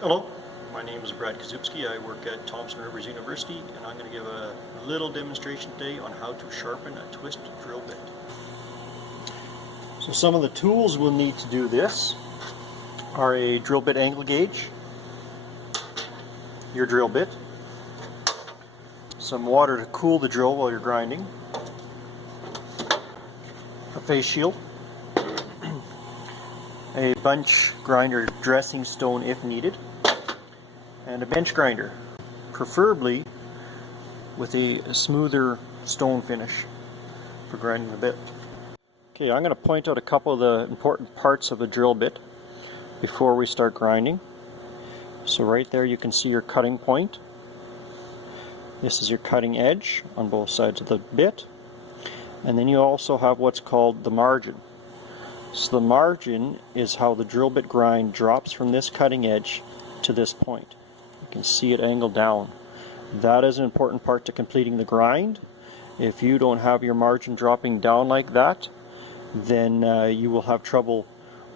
Hello, my name is Brad Kazupski. I work at Thompson Rivers University, and I'm going to give a little demonstration today on how to sharpen a twist drill bit. So some of the tools we'll need to do this are a drill bit angle gauge, your drill bit, some water to cool the drill while you're grinding, a face shield, a bunch grinder dressing stone if needed, and a bench grinder, preferably with a smoother stone finish for grinding the bit. Okay, I'm going to point out a couple of the important parts of the drill bit before we start grinding. So right there you can see your cutting point. This is your cutting edge on both sides of the bit. And then you also have what's called the margin. So the margin is how the drill bit grind drops from this cutting edge to this point. You can see it angled down. That is an important part to completing the grind. If you don't have your margin dropping down like that, then you will have trouble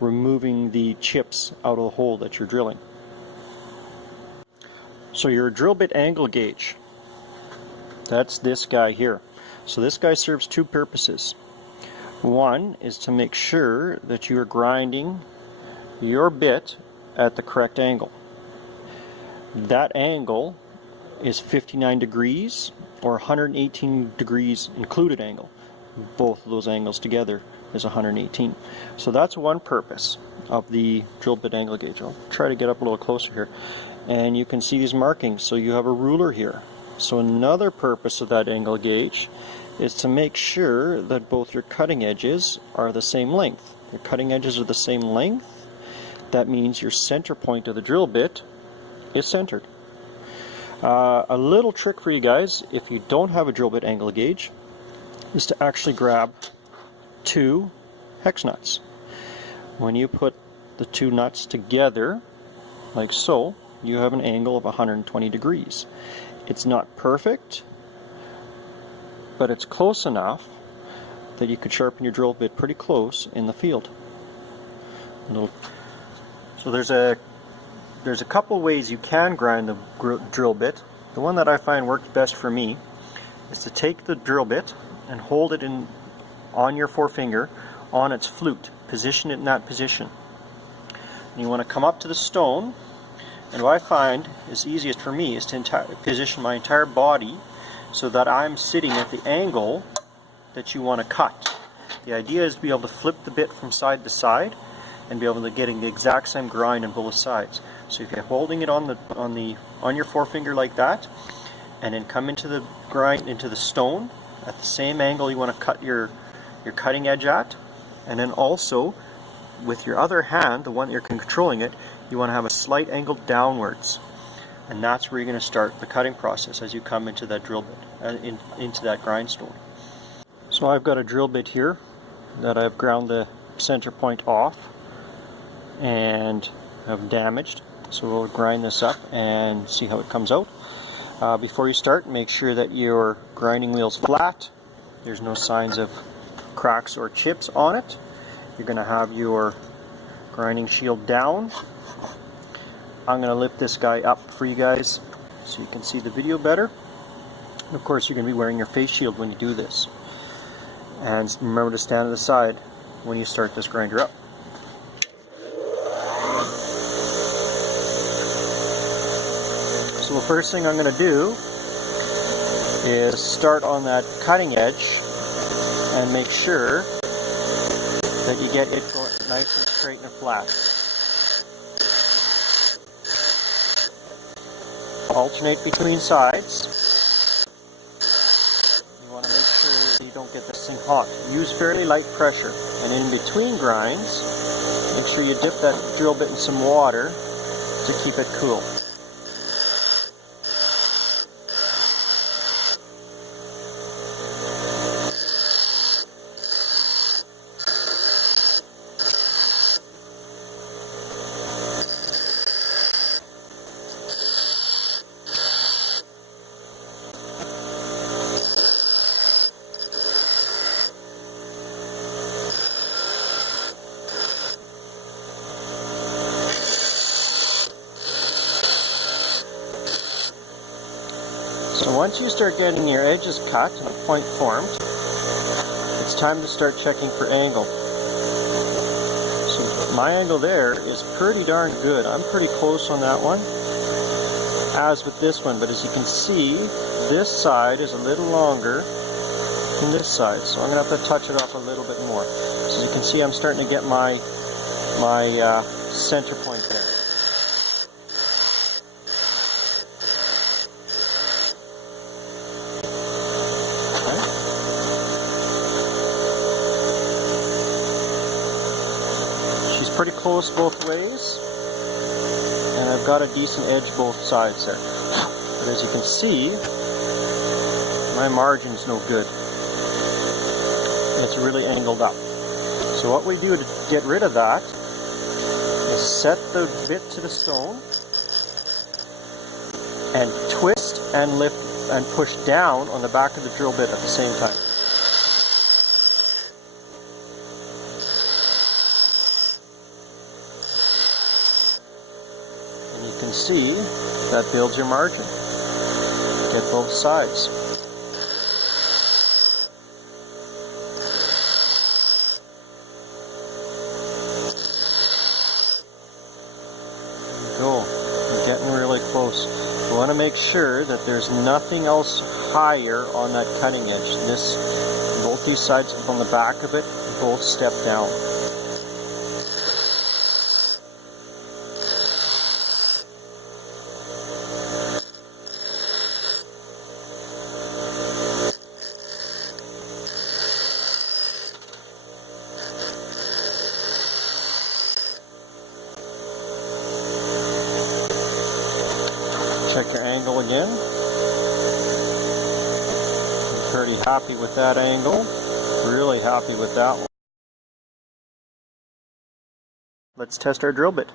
removing the chips out of the hole that you're drilling. So your drill bit angle gauge, that's this guy here. So this guy serves two purposes. One is to make sure that you are grinding your bit at the correct angle. That angle is 59 degrees or 118 degrees included angle. Both of those angles together is 118. So that's one purpose of the drill bit angle gauge. I'll try to get up a little closer here. And you can see these markings. So you have a ruler here. So another purpose of that angle gauge is to make sure that both your cutting edges are the same length. Your cutting edges are the same length. That means your center point of the drill bit is centered. A little trick for you guys, if you don't have a drill bit angle gauge, is to actually grab two hex nuts. When you put the two nuts together, like so, you have an angle of 120 degrees. It's not perfect, but it's close enough that you could sharpen your drill bit pretty close in the field. So there's a couple ways you can grind the drill bit. The one that I find works best for me is to take the drill bit and hold it on your forefinger on its flute. Position it in that position. And you want to come up to the stone, and what I find is easiest for me is to position my entire body so that I'm sitting at the angle that you want to cut. The idea is to be able to flip the bit from side to side and be able to get the exact same grind on both sides. So if you're holding it on your forefinger like that, and then come into the grind into the stone at the same angle you want to cut your cutting edge at, and then also with your other hand, the one that you're controlling it, you want to have a slight angle downwards. And that's where you're going to start the cutting process as you come into that drill bit, into that grindstone. So I've got a drill bit here that I've ground the center point off and have damaged. So we'll grind this up and see how it comes out. Before you start, make sure that your grinding wheel's flat. There's no signs of cracks or chips on it. You're going to have your grinding shield down. I'm going to lift this guy up for you guys so you can see the video better. And of course, you're going to be wearing your face shield when you do this. And remember to stand to the side when you start this grinder up. So the first thing I'm going to do is start on that cutting edge and make sure that you get it going nice and straight and flat. Alternate between sides. You want to make sure that you don't get this thing hot. Use fairly light pressure, and in between grinds, make sure you dip that drill bit in some water to keep it cool. once you start getting your edges cut and a point formed, it's time to start checking for angle. So my angle there is pretty darn good. I'm pretty close on that one, as with this one, but as you can see, this side is a little longer than this side, so I'm going to have to touch it up a little bit more. So you can see I'm starting to get my center point there. Pretty close both ways, and I've got a decent edge both sides there. But as you can see, my margin's no good. It's really angled up. So what we do to get rid of that is set the bit to the stone and twist and lift and push down on the back of the drill bit at the same time. You can see that builds your margin. Get both sides. There you go. You're getting really close. You want to make sure that there's nothing else higher on that cutting edge. Both these sides on the back of it, both step down. Check your angle again. I'm pretty happy with that angle. Really happy with that one. Let's test our drill bit.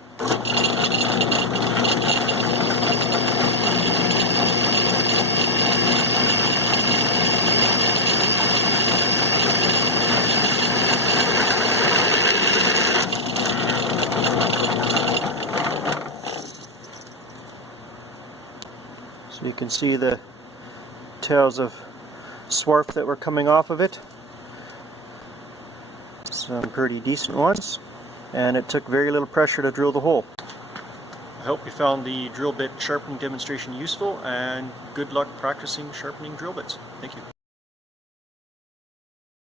So you can see the tails of swarf that were coming off of it. Some pretty decent ones, and it took very little pressure to drill the hole. I hope you found the drill bit sharpening demonstration useful, and good luck practicing sharpening drill bits. Thank you.